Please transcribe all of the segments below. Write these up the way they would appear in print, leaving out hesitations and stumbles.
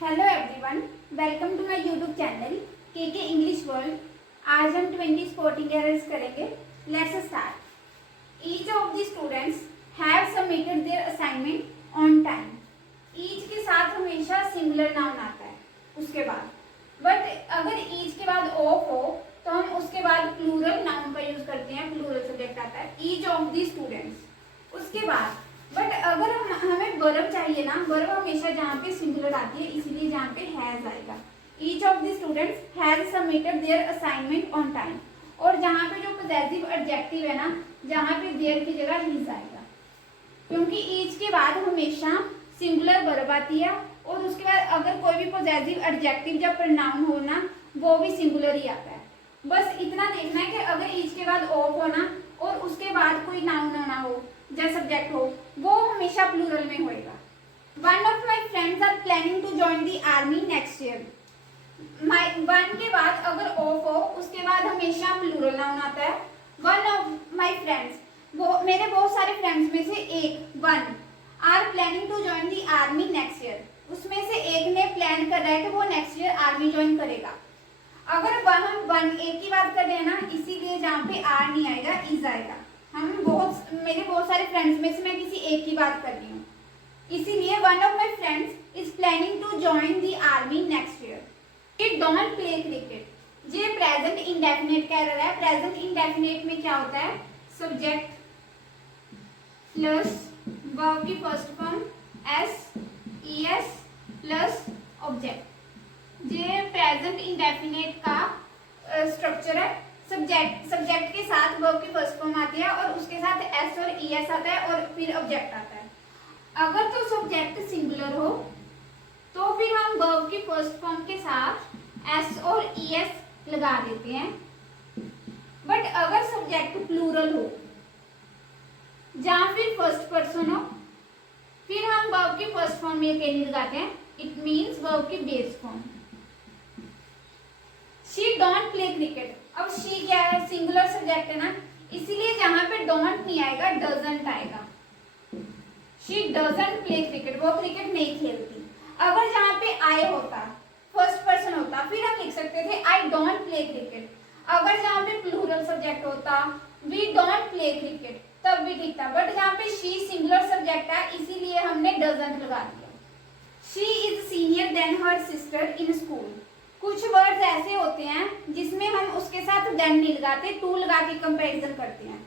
Hello everyone, welcome to my YouTube channel के English world. आज हम 20 स्पोर्टिंग एरर्स करेंगे। Let's start. Each of the students have submitted their assignment on time. Each के साथ हमेशा singular noun आता है उसके बाद, बट अगर ईच के बाद ऑफ हो तो हम उसके बाद प्लूरल नाउन का यूज करते हैं, प्लूरल सब्जेक्ट आता है ईच ऑफ द स्टूडेंट्स उसके बाद। बट अगर हमें वर्ब चाहिए ना, वर्ब हमेशा जहाँ पे सिंगुलर आती है, इसीलिए जहाँ पे हैज आएगा। Each of the students has submitted their assignment on time. और जहाँ पे जो पॉजेसिव एडजेक्टिव है ना, जहाँ पे देयर की जगह हिज आएगा, क्योंकि ईच के बाद हमेशा सिंगुलर वर्ब आती है और उसके बाद अगर कोई भी पॉजेसिव एडजेक्टिव या प्रोनाउन हो ना, वो भी सिंगुलर ही आता है। बस इतना देखना है कि अगर ईच के बाद ऑफ हो ना और उसके बाद कोई नाउन ना हो या सब्जेक्ट हो, वो हमेशा प्लूरल में होएगा। One of my friends are planning to join the army next year. One के बाद अगर ऑफ हो उसके बाद हमेशा प्लूरल नाउन आता है। वन ऑफ माई फ्रेंड्स, वो मेरे बहुत सारे फ्रेंड्स में से एक, one, are planning to join the army next year. उसमें से एक ने प्लान कर रहा है कि वो नेक्स्ट ईयर आर्मी ज्वाइन करेगा। अगर हम वन एक की बात कर रहे हैं ना, इसीलिए जहाँ पे आर नहीं आएगा, इज आएगा। मेरे बहुत सारे फ्रेंड्स में से मैं किसी एक की बात कर रही हूँ, इसीलिए one of my friends is planning to join the army next year. ये डोंट प्ले क्रिकेट, ये प्रेजेंट इंडेफिनिट कह रहा है। प्रेजेंट इंडेफिनिट में क्या होता है? सब्जेक्ट प्लस वर्ब की first form S E S plus object. ये प्रेजेंट इंडेफिनिट का स्ट्रक्चर है। सब्जेक्ट के साथ वर्ब की फर्स्ट फॉर्म आती है और उसके साथ एस और ई एस आता है और फिर ऑब्जेक्ट आता है। अगर तो सब्जेक्ट सिंगुलर हो तो फिर हम वर्ब की फर्स्ट फॉर्म के साथ एस और ई एस लगा देते हैं। बट अगर सब्जेक्ट प्लूरल हो जहाँ फिर फर्स्ट पर्सन हो, फिर हम वर्ब की फर्स्ट फॉर्म में के नहीं लगाते हैं, इट मीन्स वर्ब की base form. She don't play cricket. अब शी क्या है? सिंगुलर सब्जेक्ट है ना, इसीलिए जहां पे डोंट नहीं आएगा, डजंट आएगा। शी डजंट प्ले क्रिकेट, वो क्रिकेट नहीं खेलती। अगर जहां पे आई होता, फर्स्ट पर्सन होता, फिर हम लिख सकते थे आई डोंट प्ले क्रिकेट। अगर जहां पे प्लूरल सब्जेक्ट होता, वी डोंट प्ले क्रिकेट, तब भी ठीक था। बट जहां पे शी सिंगुलर सब्जेक्ट है, इसीलिए हमने डजंट लगा दिया। She is senior then her sister in school. कुछ वर्ड्स ऐसे होते हैं जिसमें हम उसके साथ देन नहीं लगाते, टू लगा के कंपैरिजन करते हैं,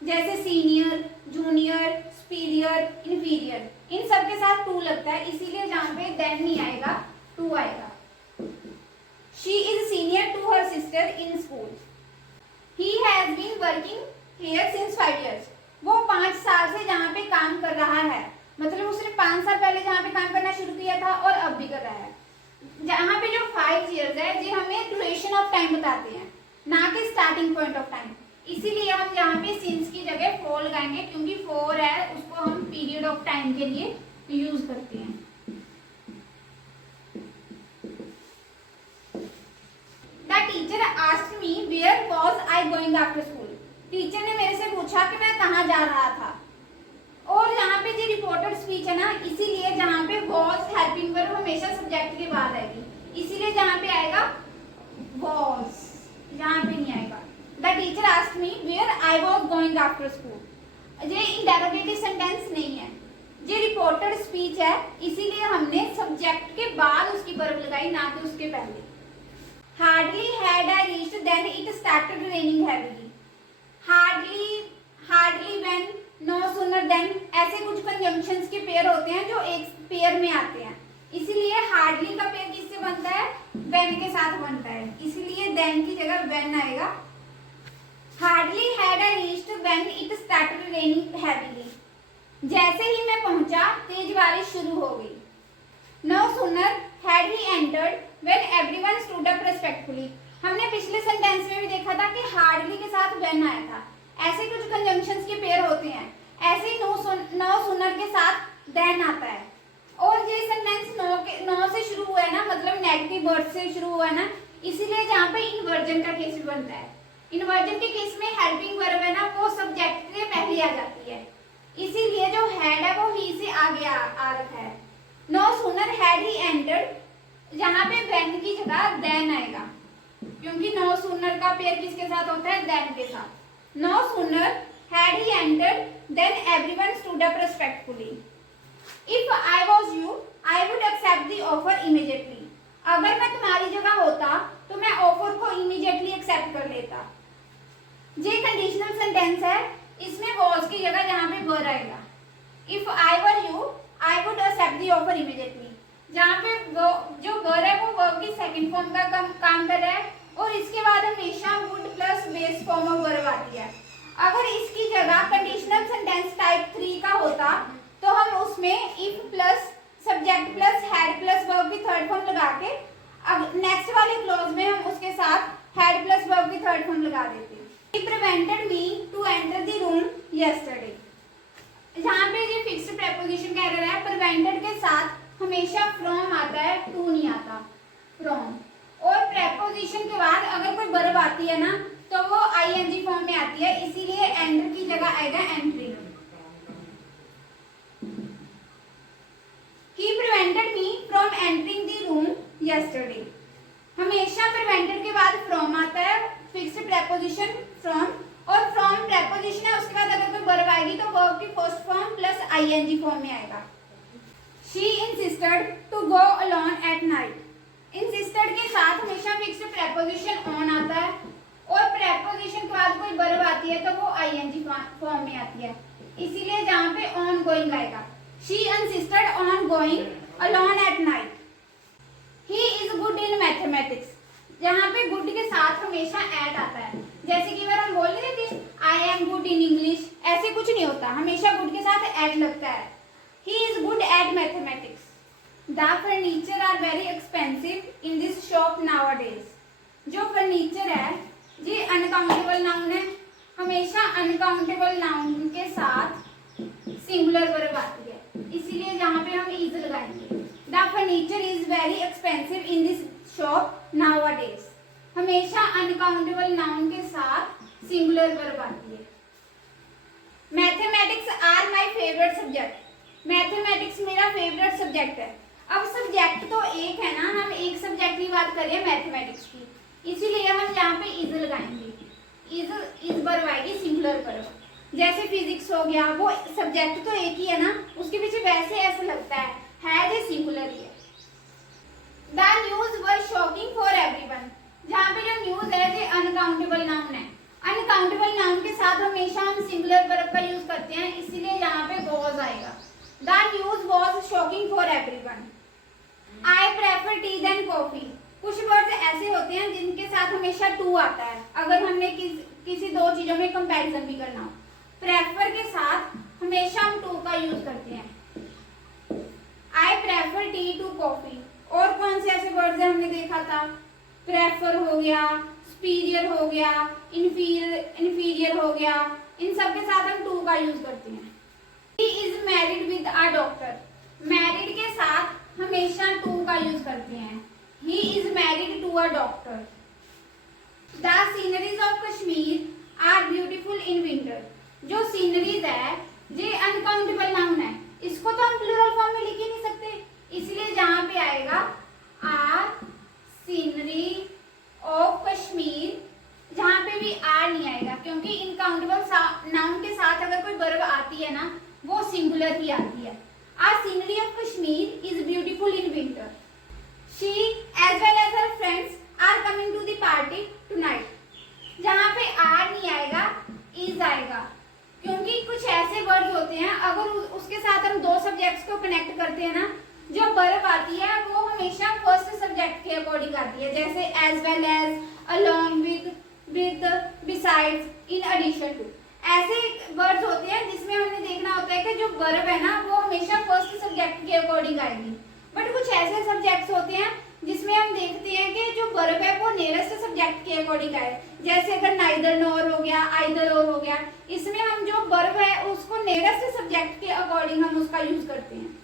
जैसे सीनियर, जूनियर, सुपीरियर, इंफीरियर, इन सब के साथ टू लगता है, इसीलिए जहाँ पे देन नहीं आएगा, टू आएगा। She is senior to her sister in school. He has been working here since 5 years। वो 5 साल से जहाँ पे काम कर रहा है, मतलब उसने 5 साल पहले जहाँ पे काम करना शुरू किया था और अब भी कर रहा है। जहाँ पे जो 5 years है, ये हमें ड्यूरेशन ऑफ टाइम बताते हैं, ना कि स्टार्टिंग पॉइंट ऑफ टाइम। इसीलिए हम यहाँ पे सिंस की जगह फॉर लगाएंगे, क्योंकि फॉर है, उसको हम पीरियड ऑफ टाइम के लिए यूज करते हैं। The teacher asked me where was I going after school. Teacher ने मेरे से पूछा कि मैं कहाँ जा रहा था। और यहाँ पे जो रिपोर्टेड स्पीच है ना, इसीलिए जहाँ पे वाज हेल्पिंग वर्ब हमेशा सब्जेक्ट के बाद आएगी, इसीलिए जहाँ पे आएगा वाज, यहाँ पे नहीं आएगा। The teacher asked me where I was going after school. ये इंडेरोगेटिव सेंटेंस नहीं है, ये रिपोर्टेड स्पीच है, इसीलिए हमने सब्जेक्ट के बाद उसकी वर्ब लगाई, ना कि उसके पहले। Hardly had I reached then it started raining heavily. Hardly when, no sooner than, ऐसे कुछ कंजंक्शंस के पेयर होते हैं जो एक पेयर में आते हैं, इसीलिए हार्डली का पेयर किससे बनता है? व्हेन के साथ बनता है, इसीलिए देन की जगह व्हेन आएगा। Hardly had I reached when it started raining heavily. जैसे ही मैं पहुंचा, तेज बारिश शुरू हो गई। No sooner had he entered when everyone stood up respectfully. हमने पिछले सेंटेंस में भी देखा था कि हार्डली के साथ व्हेन आया था। ऐसे कुछ कंजंक्शंस के पेयर होते हैं, ऐसे नो सूनर के साथ देन आता है। और ये सेंटेंस नो से शुरू हुआ है ना, मतलब नेगेटिव वर्ड से शुरू हुआ है ना, इसीलिए जहाँ पे इन्वर्जन का केस बनता है। इन्वर्जन के केस में हेल्पिंग वर्ब है ना, वो सब्जेक्ट से पहले आ जाती है, इसीलिए जो हैड है वो ही से आगे आ रखा है। No sooner had he entered आएगा, देन आएगा, क्योंकि नो सूनर का पेयर किसके साथ होता है, देन के साथ। No sooner had he entered then everyone stood up respectfully. If I was you I would accept the offer immediately. अगर मैं तुम्हारी जगह होता तो मैं ऑफर को इमीडिएटली एक्सेप्ट कर लेता। ये कंडीशनल सेंटेंस है, इसमें was की जगह जहाँ पे वर आएगा। If I were you I would accept the offer immediately, जहाँ पे जो वर है वो वर्ब की सेकंड फॉर्म का काम कर रहा है और इसके बाद हमेशा would plus base form of verb आती है। अगर इसकी जगह कंडीशनल सेंटेंस टाइप 3 का होता तो हम उसमें if plus subject plus had plus verb की थर्ड फॉर्म लगा के अब नेक्स्ट वाले क्लॉज में हम उसके साथ हैड प्लस वर्ब की थर्ड फॉर्म लगा देते। He prevented me to enter the room yesterday। यहाँ पे ये फिक्स्ड प्रेपोजिशन कह रहा है, प्रिवेंटेड के साथ हमेशा फ्रॉम आता है, टू नहीं आता, फ्रॉम। और प्रेपोजिशन के बाद अगर कोई वर्ब आती है ना तो वो आईएनजी फॉर्म में आती है, इसीलिए एंटर की जगह आएगा entry. He prevented me from entering the room yesterday। हमेशा प्रिवेंटेड के बाद फ्रॉम आता है, फिक्स्ड प्रेपोजिशन फ्रॉम, और फ्रॉम प्रेपोजिशन है, उसके बाद अगर कोई वर्ब आएगी तो वर्ब की first form plus ING form में आएगा। She insisted to go alone at night। insisted के साथ हमेशा फिक्स्ड प्रेपोजिशन ऑन आता है और प्रेपोजिशन के बाद कोई वर्ब आती है तो वो आईएनजी फॉर्म में आती है, इसीलिए जहाँ पे ऑन गोइंग आएगा। She insisted on going alone at night। He is good in mathematics। जहाँ पे गुड के साथ हमेशा एट आता है, जैसे कि बार हम बोल रहे थे I am good in English, ऐसे कुछ नहीं होता, हमेशा गुड के साथ एट लगता है। He is good at mathematics। The furniture are very expensive in this shop nowadays। जो फर्नीचर है ये अनकाउंटेबल नाउन है, हमेशा अनकाउंटेबल नाउन के साथ सिंगुलर वर्ब आती है, इसीलिए जहाँ पे हम इज लगाएंगे। The furniture is very expensive in this shop nowadays। हमेशा अनकाउंटेबल नाउन के साथ सिंगुलर वर्ब आती है। Mathematics are my favourite subject. Mathematics मेरा फेवरेट सब्जेक्ट है। अब सब्जेक्ट तो एक है ना, हम एक सब्जेक्ट की बात कर रहे हैं मैथमेटिक्स की, इसीलिए हम यहाँ पे इज लगाएंगे। इज वर्ब आएगी सिंगुलर वर्ब। जैसे फिजिक्स हो गया, वो सब्जेक्ट तो एक ही है ना, उसके पीछे वैसे ऐसा लगता है जो सिंगुलर ही है। The news was shocking for everyone. जहाँ पे जो न्यूज है ये अनकाउंटेबल नाउन है, अनकाउंटेबल नाउन के साथ हमेशा हम सिंगुलर वर्ब का यूज करते हैं, इसीलिए यहाँ पे वाज आएगा। The news was shocking for everyone. I prefer tea than coffee. कुछ वर्ड्स ऐसे होते हैं जिनके साथ हमेशा टू आता है, अगर हमने किसी दो चीजों में कंपैरिजन भी करना हो। प्रेफर के साथ हमेशा हम टू का यूज करते हैं। I prefer tea to coffee. और कौन से ऐसे वर्ड्स हैं हमने देखा था, प्रेफर हो गया, सुपीरियर हो गया, इंफीरियर हो गया, इन सब के साथ हम टू का यूज करते हैं। He is married with a doctor. Married के साथ हमेशा टू का यूज करते हैं। He is married to a doctor. The sceneries of Kashmir are beautiful in winter. जो सीनरीज है ये अनकाउंटेबल नाउन है, इसको तो हम प्लूरल फॉर्म में लिख ही नहीं सकते, इसलिए जहां पे आएगा आर सीनरी ऑफ कश्मीर, जहां पे भी आर नहीं आएगा, क्योंकि इनकाउंटेबल नाउन के साथ अगर कोई वर्ब आती है ना वो सिंगुलर ही आती है। Our scenery of Kashmir is beautiful in winter. She as well as her friends are coming to the party tonight. जहां पे आर नहीं आएगा इज आएगा, क्योंकि कुछ ऐसे वर्ड्स होते हैं अगर उसके साथ हम दो सब्जेक्ट्स को कनेक्ट करते हैं ना, जो वर्ब आती है वो हमेशा फर्स्ट सब्जेक्ट के अकॉर्डिंग आती है, जैसे as well as, along with, besides, in addition to. ऐसे वर्ड्स होते हैं जिसमें हमने देखना होता है कि जो वर्ब है ना वो हमेशा फर्स्ट सब्जेक्ट के अकॉर्डिंग आएगी। बट कुछ ऐसे सब्जेक्ट्स होते हैं जिसमें हम देखते हैं कि जो वर्ब है वो नियरेस्ट सब्जेक्ट के अकॉर्डिंग आए, जैसे अगर नाइदर नॉर हो गया, आइदर और हो गया, इसमें हम जो वर्ब है उसको नियरेस्ट सब्जेक्ट के अकॉर्डिंग हम उसका यूज करते हैं।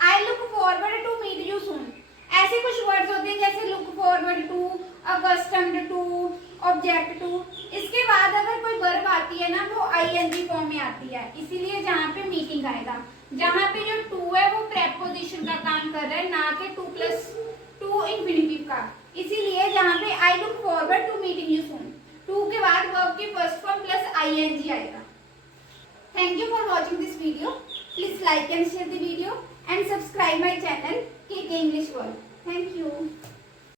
I look forward to meet you soon. ऐसे कुछ वर्ड्स होते हैं जैसे look forward to, accustomed to, object to, इसके बाद अगर कोई वर्ब आती है ना वो आईएनजी फॉर्म में आती है, इसीलिए जहाँ पे मीटिंग आएगा। जहाँ पे जो टू है वो प्रेपोजिशन का काम कर रहा है, ना कि टू इंफिनिटिव का, ing आएगा। Thank you for watching this video. Please like and share the video and subscribe my channel KK English World.